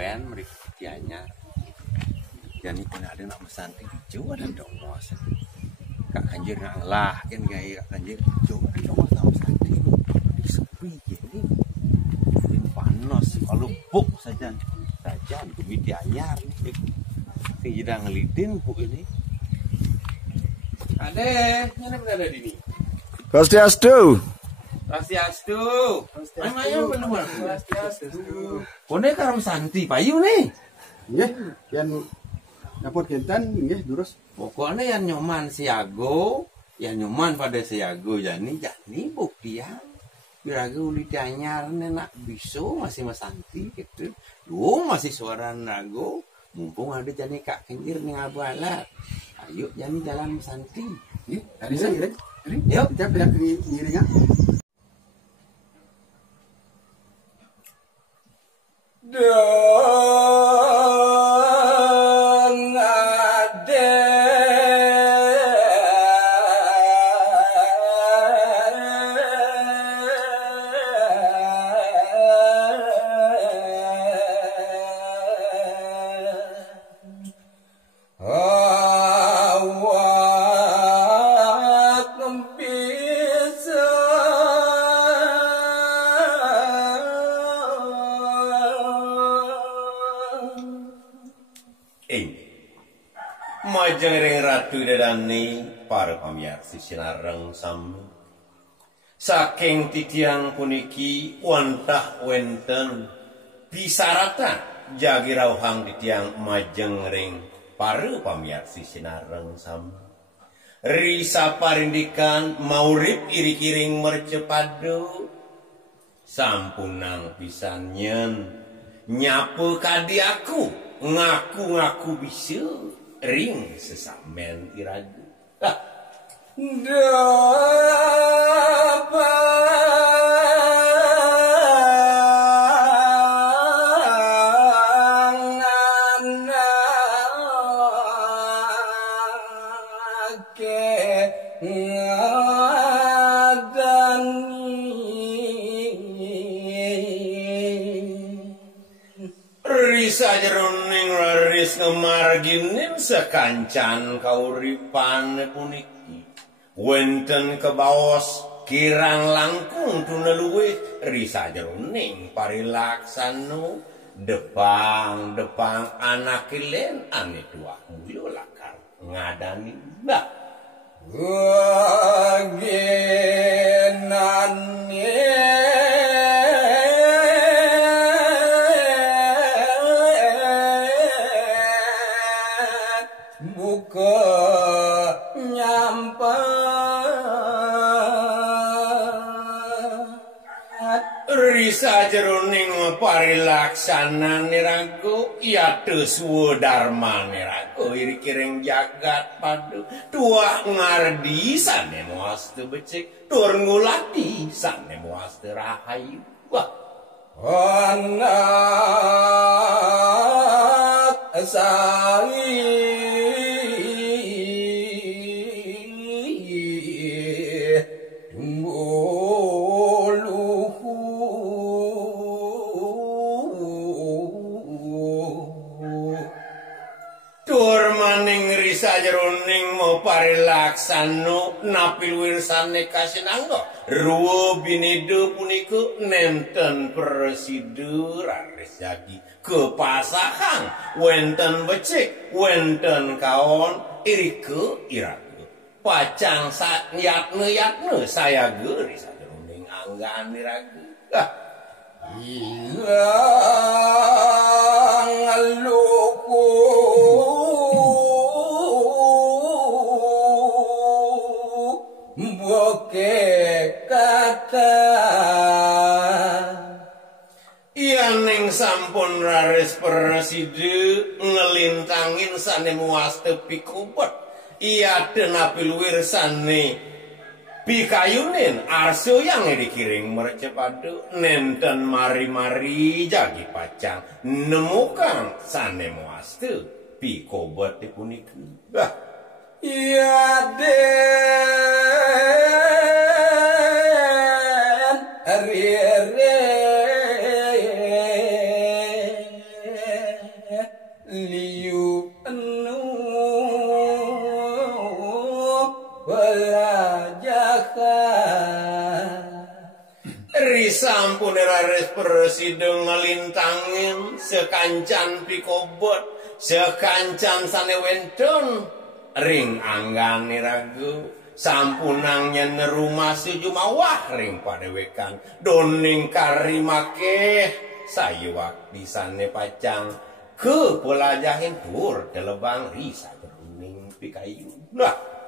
ben meriktianya. Jadi pun ada nak mesanti hijau ada dongos. Kak kanjir nak lah kan gaya kak kanjir hijau ada dongos nak mesanti. Di sepi gini. Ini panas kalau buk saja bumi dianyar nih. Tidak ngelidin bu ini. Ade, mana berada di sini? Swastiastu. Swastiastu. Ayo belum. Swastiastu. Pone karam santi payu nih. Nggih, yen dapur kinten nggih durus. Pokoknya yang nyoman siago, yang nyoman pada siago jani bukti ya. Biraga uli dianyar nak biso masih masanti gitu. Duh masih suara nago. Mumpung ada jani kak kendir nih abalat. Ayo jani jalan masanti. Nggih, tadi saya ngiring. Yuk, Kita pindah ke ngiringnya. Majeng ratu dadani para pamirsa sinareng sami. Saking titiang puniki wantah wenten bisarata jagi rauhang titiang majeng ring para pamirsa sinareng sami. Risa parindikan maurip iri-kiring mercepadu sampunang pisanyen nyapu kadi aku ngaku-ngaku bisa ring sesamen iragu. Risa jeroning laris kemarginin sekancan kauripan puniki. Wenten kebaos kirang langkung tuneluwe risa jeroning parilaksanu depang anak kilen ane tuah mulyo lakar ngadani mbak. Risa jeroning parilaksana nirago yate suwe dharma nirago iri-kiring jagat padu tuah ngardi sane muaste becik tur ngulati sane muaste rahayu. Wah anak sai jeroning mau parilaksanu napil wirsane kasinangga ruwo binido puniku nenten presidu raris jagi kepasahan wenten becik wenten kaon iriku iraku pacang yatne saya geri sajeroning anggaan iragu ngaluku kata Yaning sampun raris preside ngelintangin sane muaste pikubet iya denapil wirsane pikayunin arso yang dikiring mercepadu nenten mari-mari jagi pacang nemukan sane muaste pikubet dipuniku iya Risampun rares persideng ngelintangin sekancan pikobot sekancan sanewendon ring anggane ragu sampunangnya nerumah sejumawah ring padewekan doning karimake sayuak disane pacang ke pelajahin tur telebang risa beruning pikayu lah